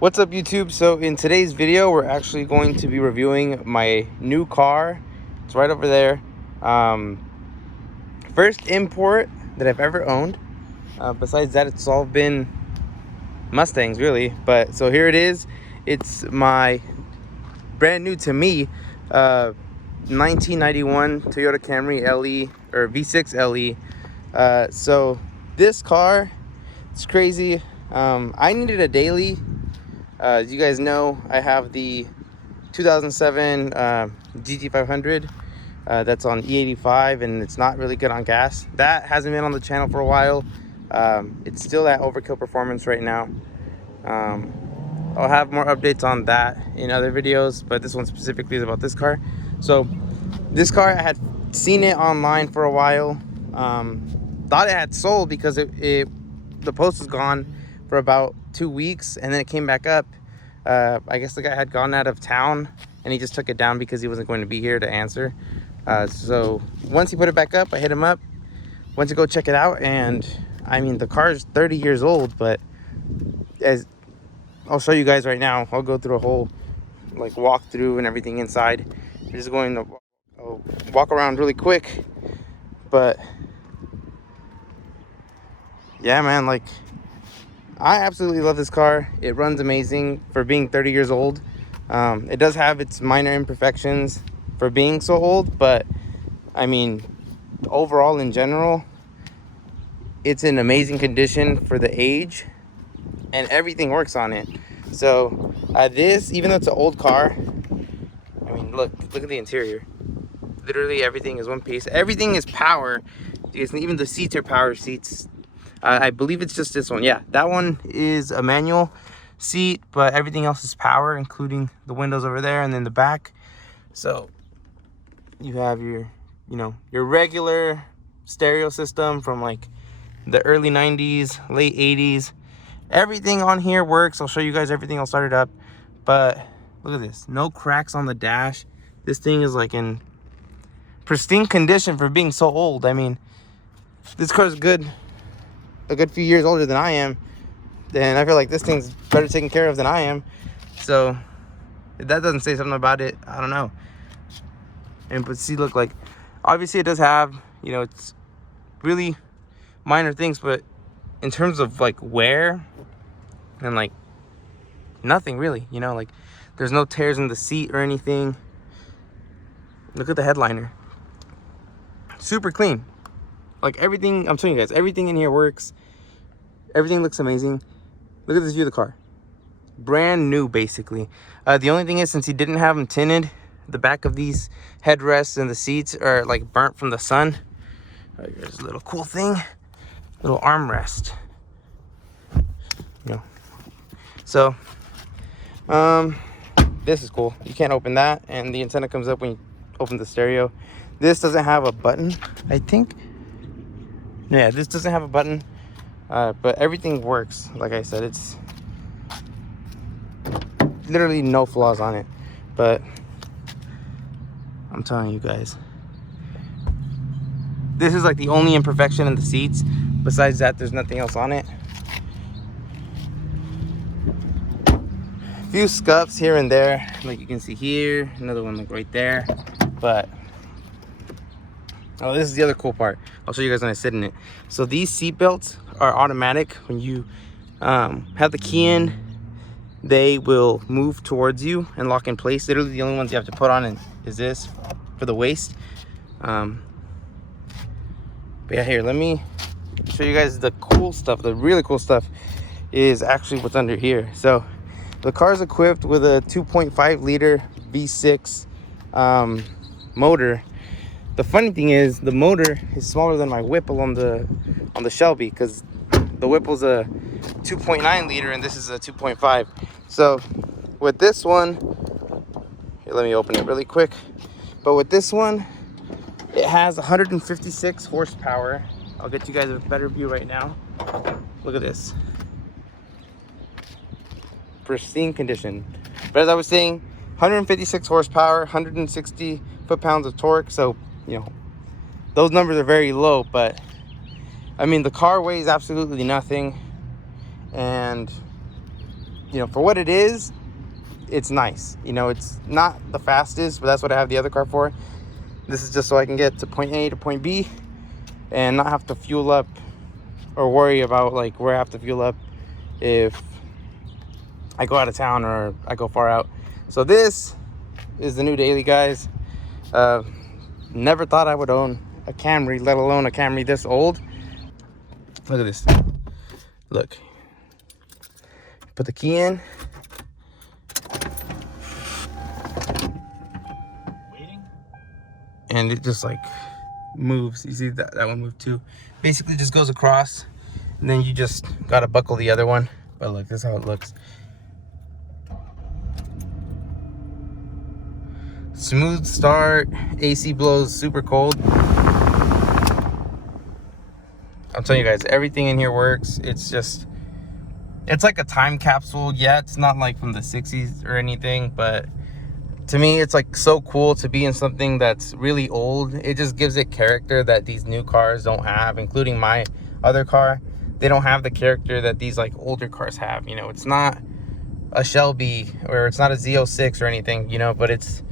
What's up, YouTube? So in today's video, we're actually going to be reviewing my new car. It's right over there. First import that I've ever owned. Besides that, it's all been Mustangs, really. But so here it is. It's my brand new to me 1991 Toyota Camry LE or V6 LE. So this car, it's crazy. I needed a daily. As you guys know, I have the 2007 GT500 that's on E85, and it's not really good on gas. That hasn't been on the channel for a while. It's still at overkill performance right now. I'll have more updates on that in other videos, but this one specifically is about this car. So this car, I had seen it online for a while. Thought it had sold because the post was gone for about 2 weeks, and then it came back up. I guess the guy had gone out of town and he just took it down because he wasn't going to be here to answer. So once he put it back up, I hit him up, went to go check it out, and I mean, the car is 30 years old, but as I'll show you guys right now, I'll go through a whole like walkthrough and everything inside. I'm just going to walk around really quick, but yeah, man, like, I absolutely love this car. It runs amazing for being 30 years old. It does have its minor imperfections for being so old, but I mean, overall in general, it's in amazing condition for the age, and everything works on it. So this, even though it's an old car, I mean, look at the interior. Literally everything is one piece. Everything is power. Even the seats are power seats. I believe it's just this one. Yeah, that one is a manual seat, but everything else is power, including the windows over there and then the back. So you have your, your regular stereo system from like the early 90s, late 80s. Everything on here works. I'll show you guys everything. I'll start it up. But look at this. No cracks on the dash. This thing is like in pristine condition for being so old. I mean, this car is a good few years older than I am, then I feel like this thing's better taken care of than I am. So if that doesn't say something about it, I don't know. And but see, look, like, obviously it does have, it's really minor things, but in terms of like wear and like nothing really, like there's no tears in the seat or anything. Look at the headliner, super clean. Like, everything, I'm telling you guys, everything in here works. Everything looks amazing. Look at this view of the car. Brand new, basically. The only thing is, since he didn't have them tinted, the back of these headrests and the seats are like burnt from the sun. Here's a little cool thing. Little armrest. So, this is cool. You can't open that, and the antenna comes up when you open the stereo. This doesn't have a button, I think. Yeah, this doesn't have a button, but everything works. Like I said, it's literally no flaws on it. But I'm telling you guys, this is like the only imperfection in the seats. Besides that, there's nothing else on it. A few scuffs here and there, like you can see here, another one like right there. But oh, this is the other cool part. I'll show you guys when I sit in it. So these seat belts are automatic. When you have the key in, they will move towards you and lock in place. Literally the only ones you have to put on is this for the waist. But yeah, here, let me show you guys the cool stuff. The really cool stuff is actually what's under here. So the car is equipped with a 2.5 liter V6 motor. The funny thing is, the motor is smaller than my Whipple on the Shelby, because the Whipple's a 2.9 liter and this is a 2.5. So with this one, here, let me open it really quick. But with this one, it has 156 horsepower. I'll get you guys a better view right now. Look at this. Pristine condition. But as I was saying, 156 horsepower, 160 foot-pounds of torque. So, those numbers are very low, but I mean, the car weighs absolutely nothing, and you know, for what it is, it's nice. You know, it's not the fastest, but that's what I have the other car for. This is just so I can get to point A to point B and not have to fuel up or worry about like where I have to fuel up if I go out of town or I go far out. So this is the new daily, guys. Never thought I would own a Camry, let alone a Camry this old. Look at this. Look. Put the key in. Waiting. And it just like moves. You see that one moved too. Basically just goes across, and then you just gotta buckle the other one. But look, this is how it looks. Smooth start. AC blows super cold. I'm telling you guys, everything in here works. It's just, it's like a time capsule. Yeah, it's not like from the 60s or anything, but to me, it's like so cool to be in something that's really old. It just gives it character that these new cars don't have, including my other car. They don't have the character that these like older cars have. You know, it's not a Shelby or it's not a Z06 or anything, you know, but it's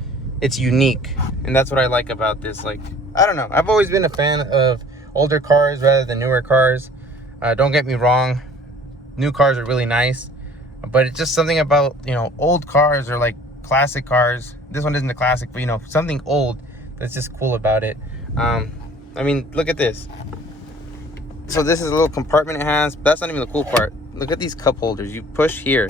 unique. And that's what I like about this. Like, I don't know. I've always been a fan of older cars rather than newer cars. Don't get me wrong. New cars are really nice, but it's just something about, you know, old cars or like classic cars. This one isn't a classic, but you know, something old that's just cool about it. I mean, look at this. So this is a little compartment it has, but that's not even the cool part. Look at these cup holders. You push here,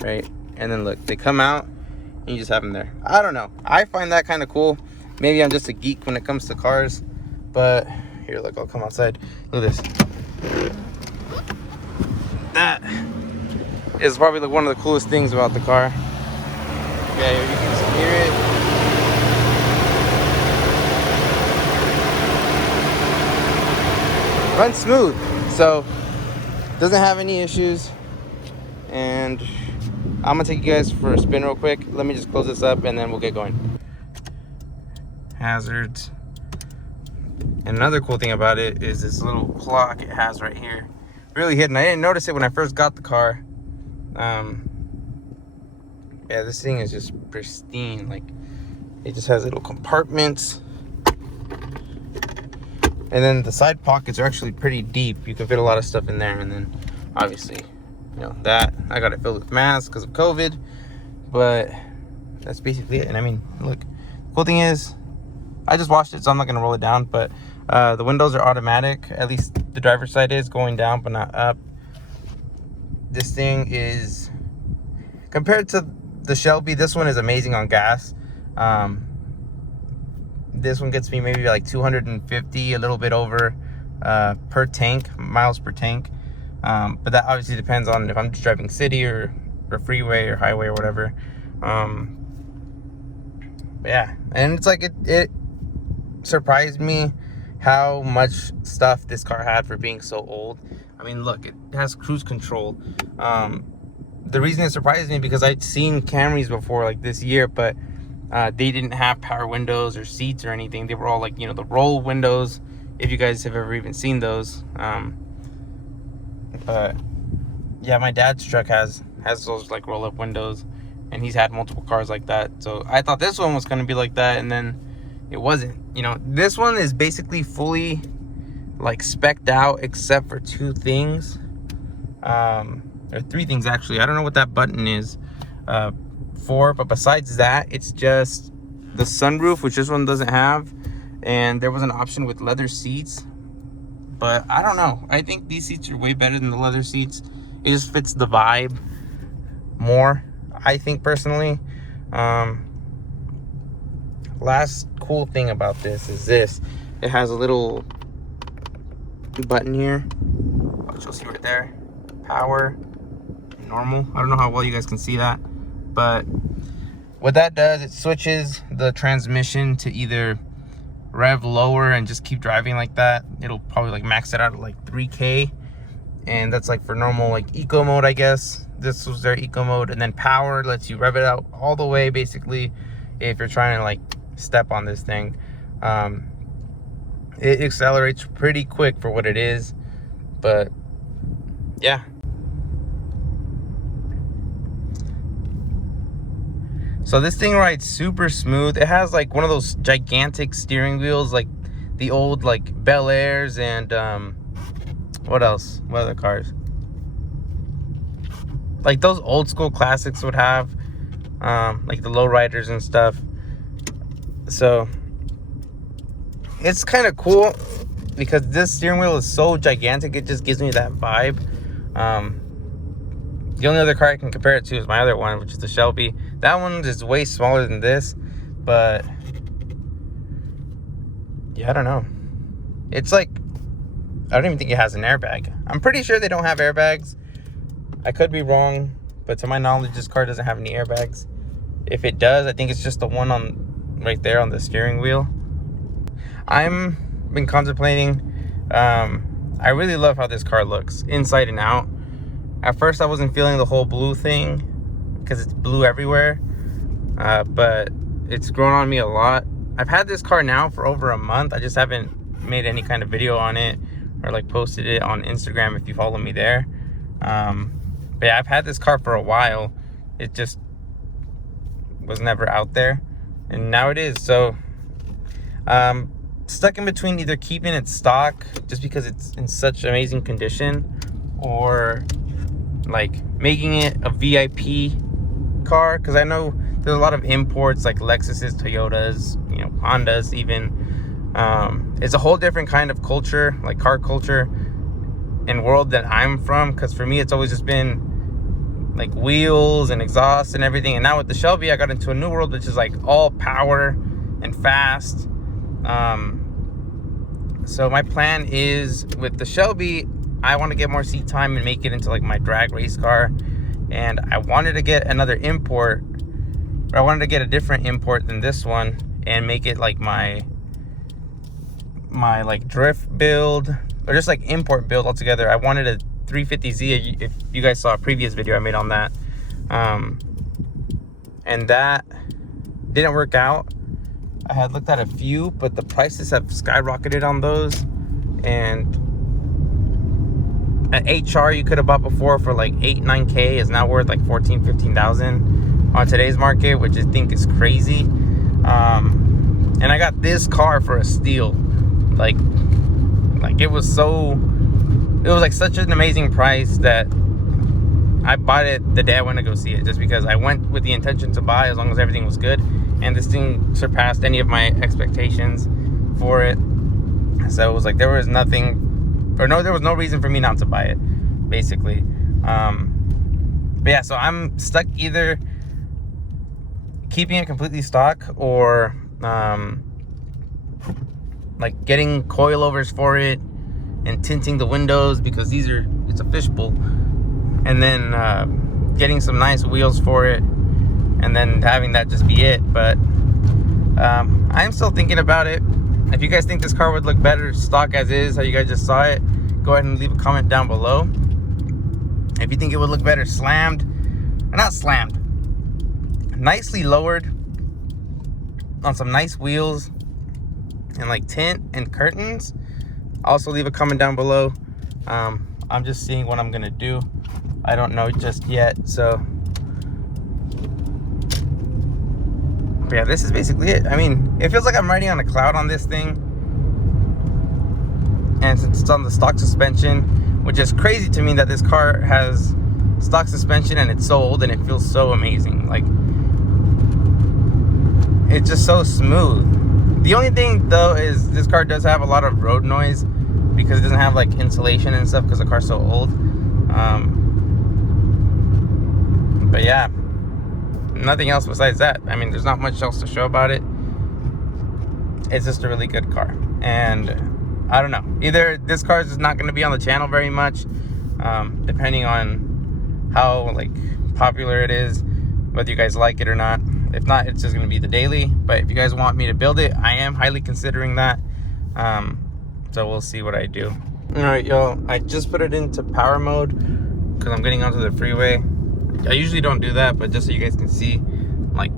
right? And then look, they come out and you just have them there. I don't know. I find that kind of cool. Maybe I'm just a geek when it comes to cars, but here, look, I'll come outside. Look at this. That is probably like one of the coolest things about the car. Yeah, you can just hear it. Runs smooth, so doesn't have any issues. And I'm gonna take you guys for a spin real quick. Let me just close this up and then we'll get going. Hazards. And another cool thing about it is this little clock it has right here. Really hidden. I didn't notice it when I first got the car. Yeah, this thing is just pristine. Like, it just has little compartments. And then the side pockets are actually pretty deep. You can fit a lot of stuff in there. And then obviously, you know, that I got it filled with masks because of COVID. But that's basically it. And I mean, look, the cool thing is I just washed it, so I'm not gonna roll it down, but the windows are automatic. At least the driver's side is going down, but not up. This thing is, compared to the Shelby, this one is amazing on gas. This one gets me maybe like 250, a little bit over per tank, miles per tank. But that obviously depends on if I'm just driving city or freeway or highway or whatever. But yeah, and it's like it surprised me how much stuff this car had for being so old. I mean, look, it has cruise control. The reason it surprised me because I'd seen Camrys before like this year, but they didn't have power windows or seats or anything. They were all like, you know, the roll windows, if you guys have ever even seen those. But yeah, my dad's truck has those like roll up windows, and he's had multiple cars like that. So I thought this one was gonna be like that, and then it wasn't. You know, this one is basically fully like spec'd out except for two things, or three things actually. I don't know what that button is for, but besides that, it's just the sunroof, which this one doesn't have, and there was an option with leather seats, but I don't know. I think these seats are way better than the leather seats. It just fits the vibe more, I think, personally. Last cool thing about this is this. It has a little button here, which you'll see right there. Power, normal. I don't know how well you guys can see that, but what that does, it switches the transmission to either rev lower and just keep driving like that. It'll probably like max it out at like 3K, and that's like for normal like eco mode, I guess. This was their eco mode. And then power lets you rev it out all the way, basically, if you're trying to like step on this thing. It accelerates pretty quick for what it is, but yeah. So this thing rides super smooth. It has like one of those gigantic steering wheels, like the old like Bel Airs and what else? What other cars? Like those old school classics would have, like the lowriders and stuff. So it's kind of cool because this steering wheel is so gigantic. It just gives me that vibe. The only other car I can compare it to is my other one, which is the Shelby. That one is way smaller than this, but yeah, I don't know. It's like, I don't even think it has an airbag. I'm pretty sure they don't have airbags. I could be wrong, but to my knowledge, this car doesn't have any airbags. If it does, I think it's just the one on right there on the steering wheel. I'm been contemplating. I really love how this car looks inside and out. At first, I wasn't feeling the whole blue thing because it's blue everywhere, but it's grown on me a lot. I've had this car now for over a month. I just haven't made any kind of video on it or like posted it on Instagram if you follow me there. But yeah, I've had this car for a while. It just was never out there, and now it is. So stuck in between either keeping it stock just because it's in such amazing condition, or like making it a VIP car, because I know there's a lot of imports like Lexuses, Toyotas, you know, Hondas even. It's a whole different kind of culture, like car culture and world that I'm from, because for me it's always just been like wheels and exhaust and everything. And now with the Shelby, I got into a new world which is like all power and fast. So my plan is with the Shelby, I want to get more seat time and make it into like my drag race car. And I wanted to get another import, or I wanted to get a different import than this one and make it like my like drift build, or just like import build altogether. I wanted a 350Z. If you guys saw a previous video I made on that, and that didn't work out. I had looked at a few, but the prices have skyrocketed on those. And an HR you could have bought before for like 8-9K is now worth like 14-15,000 on today's market, which I think is crazy. And I got this car for a steal. Like it was like such an amazing price that I bought it the day I went to go see it, just because I went with the intention to buy as long as everything was good. And this thing surpassed any of my expectations for it. So it was like there was no reason for me not to buy it, basically. But yeah, so I'm stuck either keeping it completely stock or like getting coilovers for it and tinting the windows, because it's a fishbowl, and then getting some nice wheels for it, and then having that just be it. But I'm still thinking about it. If you guys think this car would look better stock as is, how you guys just saw it, go ahead and leave a comment down below. If you think it would look better slammed, or not slammed, nicely lowered on some nice wheels and like tint and curtains, also leave a comment down below. I'm just seeing what I'm gonna do. I don't know just yet. So but yeah, this is basically it. I mean, it feels like I'm riding on a cloud on this thing, and since it's on the stock suspension, which is crazy to me that this car has stock suspension and it's so old and it feels so amazing. Like, it's just so smooth. The only thing though is this car does have a lot of road noise because it doesn't have like insulation and stuff because the car's so old. But yeah, nothing else besides that. I mean, there's not much else to show about it. It's just a really good car. And I don't know, either this car is just not going to be on the channel very much, depending on how like popular it is, whether you guys like it or not. If not, it's just going to be the daily. But if you guys want me to build it, I am highly considering that. So we'll see what I do. All right, y'all, I just put it into power mode because I'm getting onto the freeway. I usually don't do that, but just so you guys can see like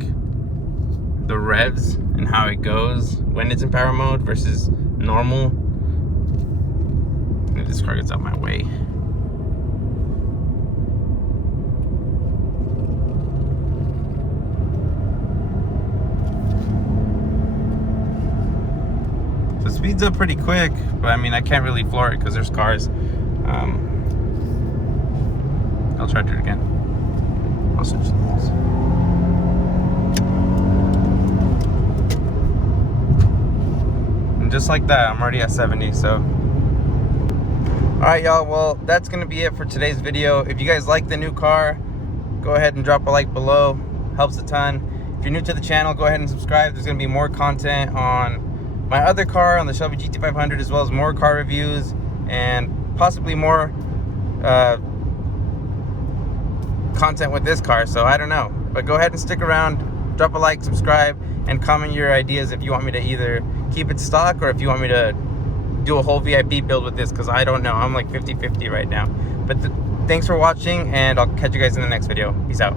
the revs and how it goes when it's in power mode versus normal. If this car gets out my way. speeds up pretty quick, but I mean, I can't really floor it because there's cars. I'll try to do it again. I'll switch lanes. And just like that, I'm already at 70, so. Alright, y'all, well, that's going to be it for today's video. If you guys like the new car, go ahead and drop a like below. Helps a ton. If you're new to the channel, go ahead and subscribe. There's going to be more content on my other car, on the Shelby GT500, as well as more car reviews and possibly more content with this car. So I don't know, but go ahead and stick around, drop a like, subscribe, and comment your ideas if you want me to either keep it stock or if you want me to do a whole VIP build with this, because I don't know. I'm like 50-50 right now. But thanks for watching, and I'll catch you guys in the next video. Peace out.